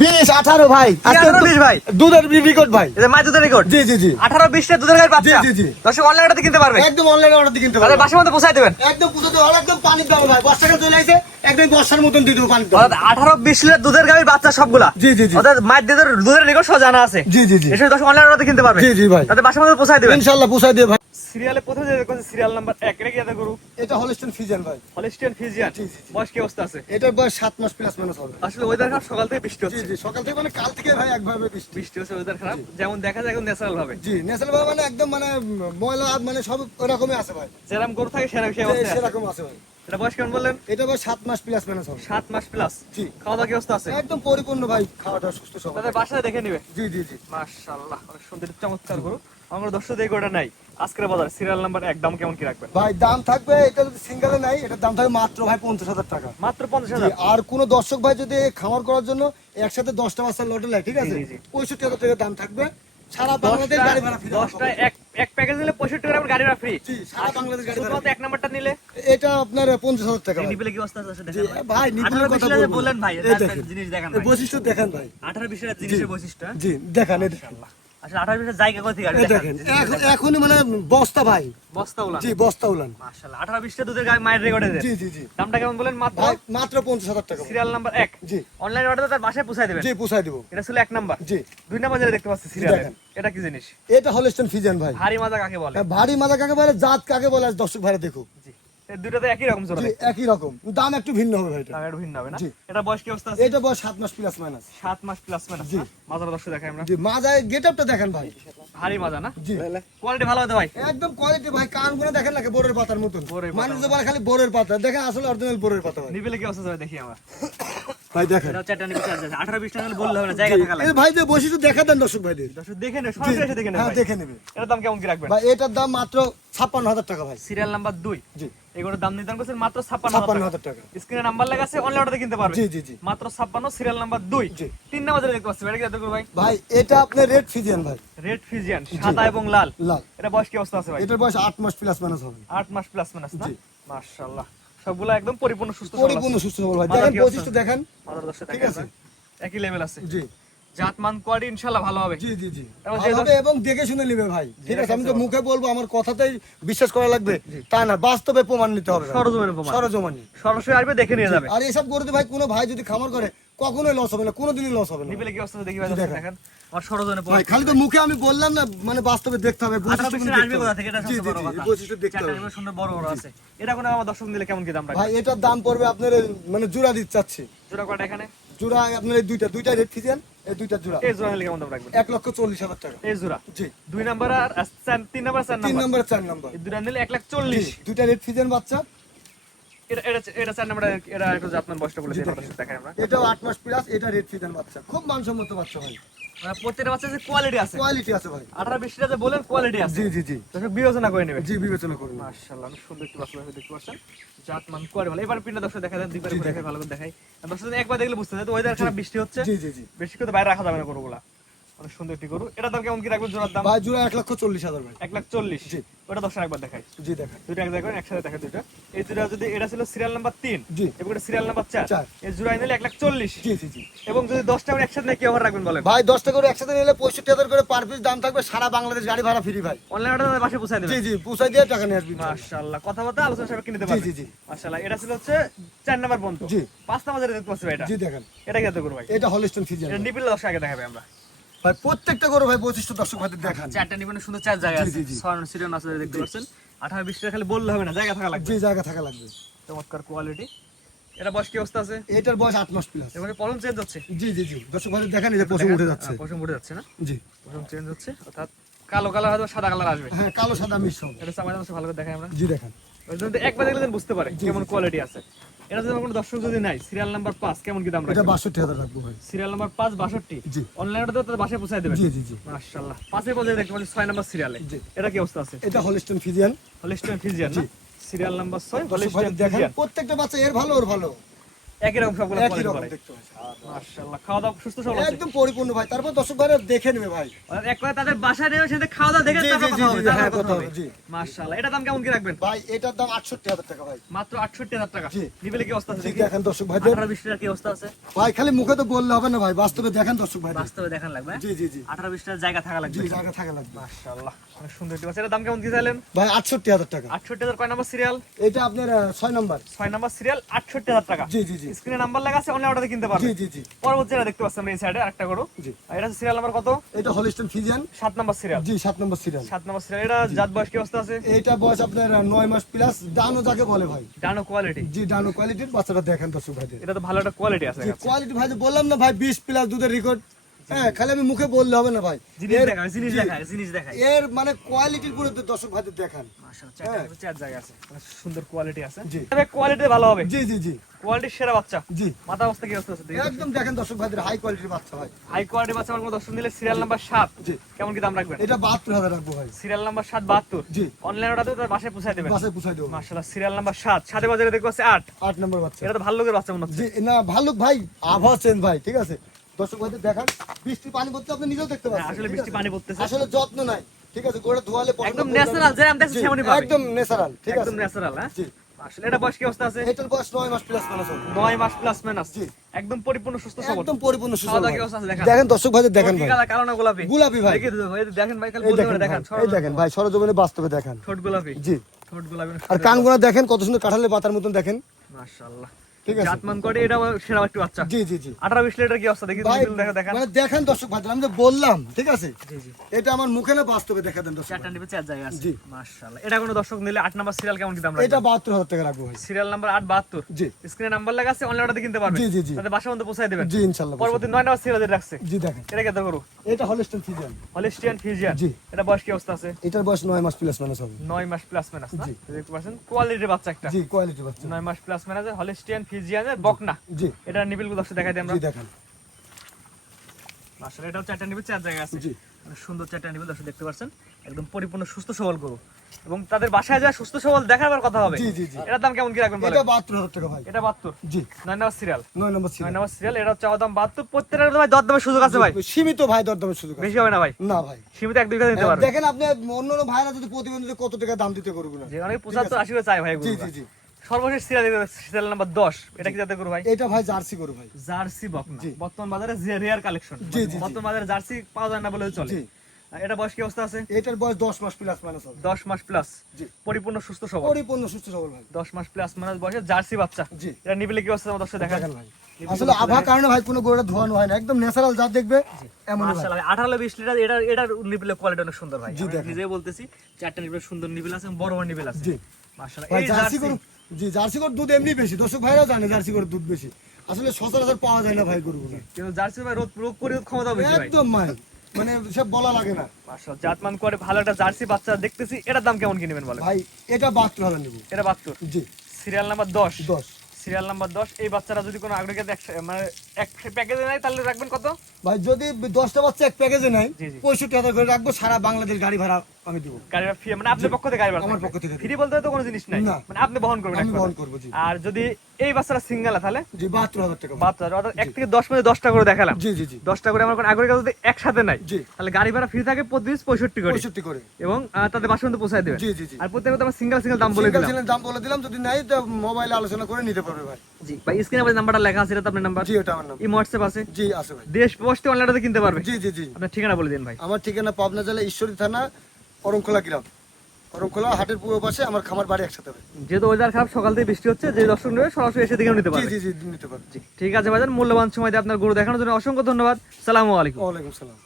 বিশ আঠারো ভাই। বিশ ভাই? দুধের রেকর্ড ভাই। এটা দুধের রেকর্ড জি জি জি। আঠারো বিশটা দুধের গাড়ি বাচ্চা জি, জি, জি। দর্শক অনলাইন অর্ডার কিনতে পারবে একদম অনলাইনে অর্ডার কিনতে তাহলে বাসার মধ্যে পৌঁছাই দেবেন। একদম একদম পানির দাম ভাই। বর্ষাকাল চলে আসে একদম বর্ষার মতন দিয়ে দেবো অর্থাৎ আঠারো বিশ লিটার দুধের গাড়ির বাচ্চা সবগুলা। জি, জি, জি। অর্থাৎ মায়ের দুধের দুধের রেকর্ড সহ জানা আছে। জি জি জি। দর্শক অনলাইন অর্ডার কিনতে পারবে জি, জি, ভাই। তাহলে বাসার মধ্যে পৌঁছাই দেবেন। ইনশাল্লাহ দিয়ে ভাই। সিরিয়ালে প্রথমে সিরিয়াল নাম্বার এক এটা কি গরু? এটা হলিস্টন ফিজিয়ান ভাই। ফিজিয়ান। বয়স কি অবস্থা আছে? এটার বয়স সাত মাস প্লাস মাইনাস হবে। আসলে ওয়েদার খারাপ সকাল থেকে বৃষ্টি হচ্ছে। জি সকাল থেকে মানে কাল থেকে ভাই একভাবে বৃষ্টি। বৃষ্টি হচ্ছে ওয়েদার খারাপ। যেমন দেখা যায় একদম ন্যাচারাল ভাবে। জি ন্যাশনাল ভাই মানে একদম মানে ময়লা মানে সব ওরকমই আছে ভাই। যেরকম গরু থাকে সেরকম সেই। সেরকম আছে ভাই। এটা বয়স কেমন বললেন? এটা মাস প্লাস মাইনাস হবে। সাত মাস প্লাস জি। খাওয়া দাওয়া কি অবস্থা আছে? একদম পরিপূর্ণ ভাই সুস্থ সব তাদের বাসায় দেখে নিবে? জি জি জি। মাশাআল্লাহ অনেক সুন্দর চমৎকার গরু। আমার দর্শক এই গরুটা নাই। আজকের বাজার সিরিয়াল নাম্বার এক দাম কেমন কি রাখবেন? ভাই দাম থাকবে এটা যদি সিঙ্গেলে নাই এটার দাম থাকবে মাত্র ভাই পঞ্চাশ হাজার টাকা। মাত্র পঞ্চাশ হাজার? আর কোন দর্শক ভাই যদি খামার করার জন্য একসাথে দশটা বাচ্চা লটে নেয় ঠিক আছে। পঁয়ষট্টি হাজার টাকা দাম থাকবে। সারা বাংলাদেশ গাড়ি ভাড়া ফ্রি দশটা এক এক প্যাকেজ নিলে পঁয়ষট্টি টাকা গাড়ি ভাড়া ফ্রি সারা বাংলাদেশ গাড়ি ভাড়া এক নাম্বারটা নিলে? এটা আপনার পঞ্চাশ হাজার টাকা। নিপিলে কি অবস্থা আছে দেখেন ভাই? নিপুণের কথা। বললেন ভাই এটা। জিনিস দেখান ভাই। বৈশিষ্ট্য দেখেন ভাই। আঠারো বিশের জিনিসের বৈশিষ্ট্য? জি দেখেন আসলে আঠারো বিশের জায়গা কোথায় গাড়ি এই দেখেন এখনই মানে বস্তা ভাই। বস্তা উলান। জি বস্তা উলান। মাশাআল্লাহ আঠারো বিশটা দুধের গাড়ি মায়ের রেকর্ডে জি জি জি। দামটা কেমন বলেন? মাত্র? ভাই মাত্র পঞ্চাশ হাজার টাকা। সিরিয়াল নাম্বার এক। জি। অনলাইন অর্ডার তার বাসায় পৌঁছায় দেবেন। জি পুষাই দিব। এটা ছিল এক নাম্বার জি। দুই নাম্বার যেটা দেখতে পাচ্ছি সিরিয়াল এটা কি জিনিস? এটা হলিস্টন ফিজিয়ান ভাই। ভারী মাজা কাকে বলে? ভারী মাজা কাকে বলে? জাত কাকে বলে? দর্শক ভাইরা দেখো জি এই একই রকম জোড়া একই রকম। দাম একটু ভিন্ন হবে ভাই দাম একটু ভিন্ন হবে না? এটা বয়স কি অবস্থা আছে? এটা বয়স সাত মাস প্লাস মাইনাস সাত মাস প্লাস মাইনাস জি। মাজার দর্শক দেখাই আমরা। জি মাজায় গেট দেখেন ভাই। ভারী মাজা না? জি। কোয়ালিটি ভালো হতে ভাই? একদম কোয়ালিটি ভাই কান দেখেন নাকি বোরের পাতার মতন? পাতা। মানুষ তো বলে খালি বোরের পাতা। দেখেন আসলে অরিজিনাল বোরের পাতা ভাই। নিবেলে কি অবস্থা দেখি আমরা। ভাই দেখেন। আছে টাকা বললে হবে না জায়গা থাকা এই ভাই যে দেখা দেন দর্শক ভাইদের। দর্শক দেখে নেবে সরাসরি এসে দেখে নেবে হ্যাঁ দেখে নেবে। এটার দাম কেমন কি রাখবেন? ভাই এটার দাম মাত্র ছাপ্পান্ন হাজার টাকা ভাই। সিরিয়াল নাম্বার দুই। জি। এগুলোর দাম নির্ধারণ করছেন মাত্র ছাপ্পান্ন ছাপ্পান্ন হাজার হাজার টাকা। স্ক্রিনে নাম্বার লেখা আছে অনলাইন অর্ডার কিনতে পারবে জি জি জি। মাত্র ছাপ্পান্ন সিরিয়াল নাম্বার দুই। তিন নাম্বার যেটা দেখতে পাচ্ছি এটা কি দেখতে ভাই? ভাই এটা আপনার রেড ফিজিয়ান ভাই। রেড ফিজিয়ান সাদা এবং লাল। লাল। এটা বয়স কি অবস্থা আছে ভাই? এটার বয়স আট মাস প্লাস মাইনাস হবে। আট মাস প্লাস মাইনাস না? মাশাআল্লাহ। সবগুলা একদম পরিপূর্ণ সুস্থ পরিপূর্ণ সুস্থ সবল ভাই। দেখেন বৈশিষ্ট্য দেখেন। ঠিক আছে। একই লেভেল আছে। জি। জাত মান কোয়ালিটি ইনশাআল্লাহ ভালো হবে। জি জি জি। হবে এবং দেখে শুনে নিবে ভাই। ঠিক আছে আমি তো মুখে বলব আমার কথাতেই বিশ্বাস করা লাগবে। তা না বাস্তবে প্রমাণ নিতে হবে। সরজমিনে প্রমাণ। সরজমানি। সরাসরি আসবে দেখে নিয়ে যাবে। আর এসব ভাই কোনো ভাই যদি খামার করে কখনোই লস হবে না কোনোদিনই লস হবে না। নিবেলে কি অবস্থা দেখি ভাই দেখেন। আমার সরজমিনে ভাই খালি তো মুখে আমি বললাম না মানে বাস্তবে দেখতে হবে বৈশিষ্ট্য আসবে কোথা থেকে? এটা সবচেয়ে বড় কথা। বৈশিষ্ট্য দেখতে হবে। সুন্দর বড় বড় আছে। এটা কোনো আমার দর্শক দিলে কেমন কি দাম রাখবে ভাই এটার দাম পড়বে আপনার মানে জোড়া দিতে চাচ্ছি। জোড়া এখানে? জোড়া আপনার এই দুইটা দুইটা রেড ফিজিয়ান এই দুইটা জোড়া। এই জোড়া নিলে কেমন দাম রাখবেন? এক লক্ষ চল্লিশ হাজার টাকা। এই জোড়া। জি। দুই নাম্বার আর চার- তিন নাম্বার চার তিন নাম্বার? নম্বর চার নম্বর। এই দুইটা নিলে এক লাখ জি, চল্লিশ। দুইটা রেড ফিজিয়ান বাচ্চা। এটা এটা এটা চার নাম্বার এটা একটু আপনার বয়সটা বলে আমরা। এটাও আট মাস প্লাস এটা রেড ফিজিয়ান বাচ্চা। খুব মানসম্মত বাচ্চা ভাই। মানে প্রত্যেকটা বাচ্চা যে কোয়ালিটি আছে। কোয়ালিটি আছে ভাই। বলেন কোয়ালিটি আছে। জি জি জি। দর্শক বিবেচনা করে নেবে জি বিবেচনা করুন মাশাআল্লাহ আমি সুন্দর একটু বাচ্চা দেখতে পাচ্ছেন। জাত মান কোয়ালিটি ভালো। এবার দর্শক দেখা দেন দুইবার দেখাই ভালো করে দেখাই। আর একবার দেখলে বুঝতে যায় তো ওয়েদার খারাপ বৃষ্টি হচ্ছে। জি জি জি। বেশি করে বাইরে রাখা যাবে না গরুগুলা অনেক সুন্দর একটি গরু। এটা দাম কেমন কি রাখবেন জোড়ার দাম? ভাই জোড়া এক লক্ষ চল্লিশ হাজার ভাই। এক লাখ চল্লিশ। জি। ওটা দর্শক একবার দেখাই। জি দেখেন দুইটা এক দেখবেন একসাথে দেখা দুইটা এই দুটা যদি এটা ছিল সিরিয়াল নাম্বার তিন। জি। এবং এটা সিরিয়াল নাম্বার চার। চার। এই জোড়াই নিলে এক লাখ চল্লিশ। জি জি জি। এবং যদি দশটা করে একসাথে নিয়ে কি অফার রাখবেন বলেন? ভাই দশটা করে একসাথে নিলে পঁয়ষট্টি হাজার করে পার পিস দাম থাকবে। সারা বাংলাদেশ গাড়ি ভাড়া ফ্রি ভাই। অনলাইন অর্ডার বাসে পৌঁছায় জি দেবেন। জি পুষাই দিয়ে টাকা নিয়ে আসবি। মাশাআল্লাহ। কথাবার্তা আলোচনা সবাই কিনতে জি জি জি। মাশাআল্লাহ। এটা ছিল হচ্ছে চার নাম্বার পর্যন্ত জি। পাঁচ নাম্বার দেখতে পাচ্ছি ভাই এটা। জি দেখেন। এটা কি এত করব ভাই? এটা হলিস্টন ফিজিয়ান এটা নিপিল দশ আগে দেখাবে আমরা। ভাই প্রত্যেকটা ভাই বৈশিষ্ট্য দর্শক ভাইদের দেখান। চারটা নিপিলের সুন্দর চার জায়গা জি, আছে। জি, জি। আছে দেখতে পাচ্ছেন। আঠারো বিশ টাকা খালি বললে হবে না জায়গা থাকা লাগবে। যে জায়গা থাকা লাগবে। চমৎকার কোয়ালিটি এটা বয়স কি অবস্থা আছে? এটার বয়স আট মাস প্লাস এবারে পলম চেঞ্জ হচ্ছে? জি জি জি। দর্শক দেখান উঠে যাচ্ছে। হ্যাঁ, পশম উঠে যাচ্ছে না? জি। পশম চেঞ্জ হচ্ছে অর্থাৎ কালো কালার হয়তো সাদা কালার আসবে। হ্যাঁ কালো সাদা মিশ্রণ। এটা ভালো করে দেখাই আমরা। জি দেখেন। একবার দেখলে বুঝতে পারে জি, কেমন কোয়ালিটি আছে। এটা যদি কোনো দর্শক যদি নাই সিরিয়াল নাম্বার পাঁচ কেমন কি দাম এটা রাখবে ভাই। সিরিয়াল নাম্বার পাঁচ বাষট্টি? জি। অনলাইনে তো তাদের বাসায় পৌঁছায় দেবেন? জি জি জি। মাশাআল্লাহ। পাশে পৌঁছে দেখতে নাম্বার সিরিয়ালে। এটা কি অবস্থা আছে? এটা হলিস্টন ফিজিয়ান হলিস্টন ফিজিয়ান না? সিরিয়াল নাম্বার ছয় হলিস্টন ফিজিয়ান প্রত্যেকটা বাচ্চা এর ভালো ওর ভালো। একই রকম সবগুলো একই রকম দেখতে মাশাআল্লাহ খাওয়া দাওয়া সুস্থ সবল আছে? একদম পরিপূর্ণ ভাই তারপর দর্শক ভাইরা দেখে নেবে ভাই। এক কথা তাদের বাসায় নেবে সেটা খাওয়া দাওয়া দেখে তারপর কথা হবে হ্যাঁ, কথা কথা হবে। হবে, জি। মাশাআল্লাহ এটা দাম কেমন কি রাখবেন? ভাই এটার দাম আটষট্টি হাজার টাকা ভাই। মাত্র 68000 টাকা। নিবেলে কি অবস্থা আছে? দেখেন দর্শক ভাইদের। 18 20 টাকার কি অবস্থা আছে? ভাই খালি মুখে তো বললে হবে না ভাই বাস্তবে দেখেন দর্শক ভাই বাস্তবে দেখান লাগবে জি জি জি। 18 20 টাকার জায়গা থাকা লাগবে। জি জায়গা থাকা লাগবে। মাশাআল্লাহ অনেক সুন্দর একটি বাচ্চা এটার দাম কেমন কি চাইলেন? ভাই আটষট্টি হাজার টাকা। 68000 কয় নাম্বার সিরিয়াল? এটা আপনার ছয় নম্বর। 6 নাম্বার সিরিয়াল 68000 টাকা। জি জি জি। স্ক্রিনে নাম্বার লেখা আছে অনলাইন অর্ডারে কিনতে পারবেন জি জি জি। পরবর্তী যেটা দেখতে পাচ্ছেন এই সাইডে আরেকটা করো জি। এটা সিরিয়াল নাম্বার কত? এটা হলিস্টন ফিজিয়ান সাত নাম্বার সিরিয়াল জি সাত নম্বর সিরিয়াল সাত নাম্বার সিরিয়াল এটা জাত বয়স কি অবস্থা আছে? এটা বয়স আপনার আহ, নয় মাস প্লাস ডানো যাকে বলে ভাই। ডানো কোয়ালিটি জি ডানো কোয়ালিটির বাচ্চাটা দেখেন দর্শক ভাই এটা তো ভালো একটা কোয়ালিটি আছে কোয়ালিটি ভাই বললাম না ভাই বিশ প্লাস দুধের রেকর্ড হ্যাঁ খালি আমি মুখে বললে হবে না ভাই। জিনিস এর- দেখায় দেখায় দেখায় এর মানে কোয়ালিটির পুরো দর্শক ভাইদের দেখান। চার জায়গা আছে। সুন্দর কোয়ালিটি আছে। কোয়ালিটি ভালো হবে। জি জি জি। কোয়ালিটির সেরা বাচ্চা। জি। মাথা অবস্থা কি অবস্থা একদম দেখেন দর্শক ভাইদের হাই কোয়ালিটির বাচ্চা ভাই। হাই বাচ্চা আমার দিলে সিরিয়াল নাম্বার সাত। জি। কেমন কি দাম রাখবেন? এটা রাখব ভাই। সিরিয়াল নাম্বার সাত বাহাত্তর। জি। অনলাইন অর্ডার তার বাসায় দেবেন। দেবো। মাশাআল্লাহ সিরিয়াল নাম্বার সাত। সাথে বাজারে দেখো আছে আট। আট নম্বর বাচ্চা। এটা তো ভালো লোকের বাচ্চা মনে হচ্ছে। জি না ভালুক ভাই চেঞ্জ ভাই ঠিক আছে? দর্শক ভাইদের দেখান। বৃষ্টি পানি পড়তে আপনি নিজেও দেখতে হ্যাঁ, পাচ্ছেন আসলে বৃষ্টি পানি পড়তেছে আসলে যত্ন নাই ঠিক আছে? গোড়া ধোয়ালে একদম ন্যাচারাল না। যেরকম দেখছে সেমনই একদম ন্যাচারাল ঠিক আছে? একদম ন্যাচারাল হ্যাঁ? জি। আসলে এটা বয়স কি অবস্থা আছে? এটার বয়স নয় মাস প্লাস মানে সব নয় মাস প্লাস মাইনাস জি। একদম পরিপূর্ণ সুস্থ সবল। একদম পরিপূর্ণ সুস্থ আছে? দেখান। দেখেন দর্শক ভাইদের দেখেন ভাই। কালো না গোলাপি? গোলাপি ভাই। দেখে ভাই দেখেন ভাই বলতে দেখেন ভাই, এই দেখেন ভাই সরজমিনে বাস্তবে দেখেন। ছোট গোলাপি। জি। ছোট গোলাপি আর কানগুলো দেখেন কত সুন্দর কাঁঠালের পাতার মতন দেখেন। মাশাআল্লাহ। ঠিক আছে। জাতমান করে এটা সেরা একটু বাচ্চা। জি জি জি। 18 20 লিটার কি অবস্থা? দেখি দেখা দেখান মানে দেখেন দর্শক ভাই আমি বললাম ঠিক আছে? জি জি। এটা আমার মুখে না বাস্তবে দেখা দেন দর্শক চারটা নিবে চার জায়গা আছে। জি। মাশাআল্লাহ। এটা কোনো দর্শক নিলে 8 নাম্বার সিরিয়াল কেমন কি দাম রাখবেন বাহাত্তর হাজার টাকা রাখব ভাই। সিরিয়াল নাম্বার 872 জি। স্ক্রিনে নাম্বার লেখা আছে অনলাইন কিনতে পারবেন জি, জি, জি। তাতে বাসা পর্যন্ত পৌঁছায় দেবেন। জি পরবর্তী 9 নাম্বার সিরিয়াল রাখছে। জি দেখেন। এটা কত করো? এটা হলিস্টন ফিজিয়ান হলিস্টিয়ান ফিজিয়ান জি। এটা বয়স কি অবস্থা আছে? এটার বয়স মাস প্লাস মানে হবে। 9 মাস প্লাস মাইনাস না? জি। দেখতে পাচ্ছেন? কোয়ালিটির বাচ্চা একটা। জি কোয়ালিটি বাচ্চা। 9 মাস প্লাস মাইনাস হলিস্টিয়ান ফিজিয়ানের বকনা। জি এটা নিবিল দর্শক দেখাই দিই আমরা। জি দেখেন। আসলে এটাও চারটা নিবিল চার জায়গা আছে। জি। অনেক সুন্দর চারটা নিবিল দর্শক দেখতে পাচ্ছেন? একদম পরিপূর্ণ সুস্থ সবল গরু। এবং তাদের বাসায় যা সুস্থ সবল দেখাবার কথা হবে। জি, জি, জি। এটার দাম কেমন কি রাখবেন এটা বাহাত্তর হাজার টাকা ভাই। এটা 72 জি। নয় নাম্বার সিরিয়াল নয় নম্বর ছিল নয় নাম্বার সিরিয়াল এটা চাওয়া দাম 72 প্রত্যেকটা ভাই দর দামের সুযোগ আছে ভাই। সীমিত ভাই দরদামের সুযোগ আছে। বেশি হবে না ভাই? না ভাই। সীমিত এক দুই দিতে পারবে। দেখেন আপনি অন্য ভাইরা যদি প্রতিবন্ধী কত টাকা দাম দিতে করব না যে অনেক 75 80 করে চাই ভাই জি জি জি। সর্বশেষ সিরিয়াল সিরিয়াল নাম্বার 10 এটা কি যাতে করু ভাই? এটা ভাই জার্সি করো ভাই। জার্সি বকনা। বর্তমান বাজারে যে রেয়ার কালেকশন জি, জি। বর্তমান বাজারে জার্সি পাওয়া যায় না বলে চলে। এটা বয়স কি অবস্থা আছে? এটার বয়স দশ মাস প্লাস মাইনাস হবে। 10 মাস প্লাস জি। পরিপূর্ণ সুস্থ সবল। পরিপূর্ণ সুস্থ সবল ভাই। 10 মাস প্লাস মাস বয়সে জার্সি বাচ্চা। জি। এটা নিবিলে কি অবস্থা আমার দর্শক দেখা দেখেন ভাই। আসলে আবহাওয়ার কারণে ভাই কোনো গরুটা ধোয়ানো হয় না। একদম ন্যাচারাল যা দেখবে এমন মাশাআল্লাহ 18 20 লিটার এটা এটার নিবিলের কোয়ালিটি অনেক সুন্দর ভাই। আমি নিজেই বলতেছি চারটা নিবিল সুন্দর নিবিল আছে বড় বড় নিবিল আছে। জি। মাশাআল্লাহ। এই জার্সি গরু জি জার্সি গরুর দুধ এমনি বেশি। দর্শক ভাইরাও জানে জার্সি গরুর দুধ বেশি। আসলে সচরাচর পাওয়া যায় না ভাই গরুগুলো। কিন্তু জার্সি ভাই রোদ রোগ করে ক্ষমতা বেশি একদম ভাই। মানে সব বলা লাগে না। মাশাআল্লাহ জাতমান করে ভালো একটা জার্সি বাচ্চা দেখতেছি এটার দাম কেমন কিনবেন বলেন? ভাই এটা বাহাত্তর হাজার নেব। এটা 72 জি। সিরিয়াল নাম্বার 10 দশ। সিরিয়াল নাম্বার 10 এই বাচ্চারা যদি কোনো আগ্রহী মানে এক প্যাকেজে নেয় তাহলে রাখবেন কত? ভাই যদি দশটা বাচ্চা এক প্যাকেজে নেয় জি, জি। পঁয়ষট্টি হাজার করে রাখব সারা বাংলাদেশ গাড়ি ভাড়া আমি দিব। গাড়ি ফ্রি মানে আপনার পক্ষ থেকে গাড়ি ভাড়া আমার পক্ষ থেকে ফ্রি বলতে তো কোনো জিনিস নাই। মানে আপনি বহন করবেন আমি বহন কথায়। জি। আর যদি এই বাচ্চারা সিঙ্গেল তাহলে? জি বাহাত্তর হাজার টাকা। বাচ্চা অর্থাৎ এক থেকে দশ মধ্যে দশটা করে দেখালাম। জি জি জি। দশটা করে আমার কোনো আগ্রহী কাজ যদি একসাথে নাই জি। তাহলে গাড়ি ভাড়া ফ্রি থাকে প্রতি পঁয়ষট্টি করে। এবং তাদের বাসা পর্যন্ত পৌঁছায় দেবেন। জি জি জি। আর প্রত্যেকে তো আমরা সিঙ্গেল সিঙ্গেল দাম বলে দিলাম। single দাম বলে দিলাম যদি নাই তো মোবাইলে আলোচনা করে নিতে পারবে ভাই। জি ভাই স্ক্রিনে নাম্বারটা লেখা আছে এটা আপনার নাম্বার জি আমার নাম এই হোয়াটসঅ্যাপ আছে? জি আছে ভাই। দেশ পোস্টে অনলাইনে কিনতে পারবে? জি জি জি। আপনার ঠিকানা বলে দিন ভাই। আমার ঠিকানা পাবনা জেলা ঈশ্বরী থানা গ্রাম। হাটের পূর্ব পাশে আমার খামার বাড়ি একসাথে যেহেতু ওয়েদার খারাপ সকাল থেকে বৃষ্টি হচ্ছে যে দর্শক নেবে সরাসরি এসে নিতে জি জি জি নিতে পারবে। ঠিক আছে ভাইজান মূল্যবান সময় দিয়ে আপনার গরু দেখানোর জন্য অসংখ্য ধন্যবাদ। সালামু আলাইকুম। ওয়ালাইকুম সালাম।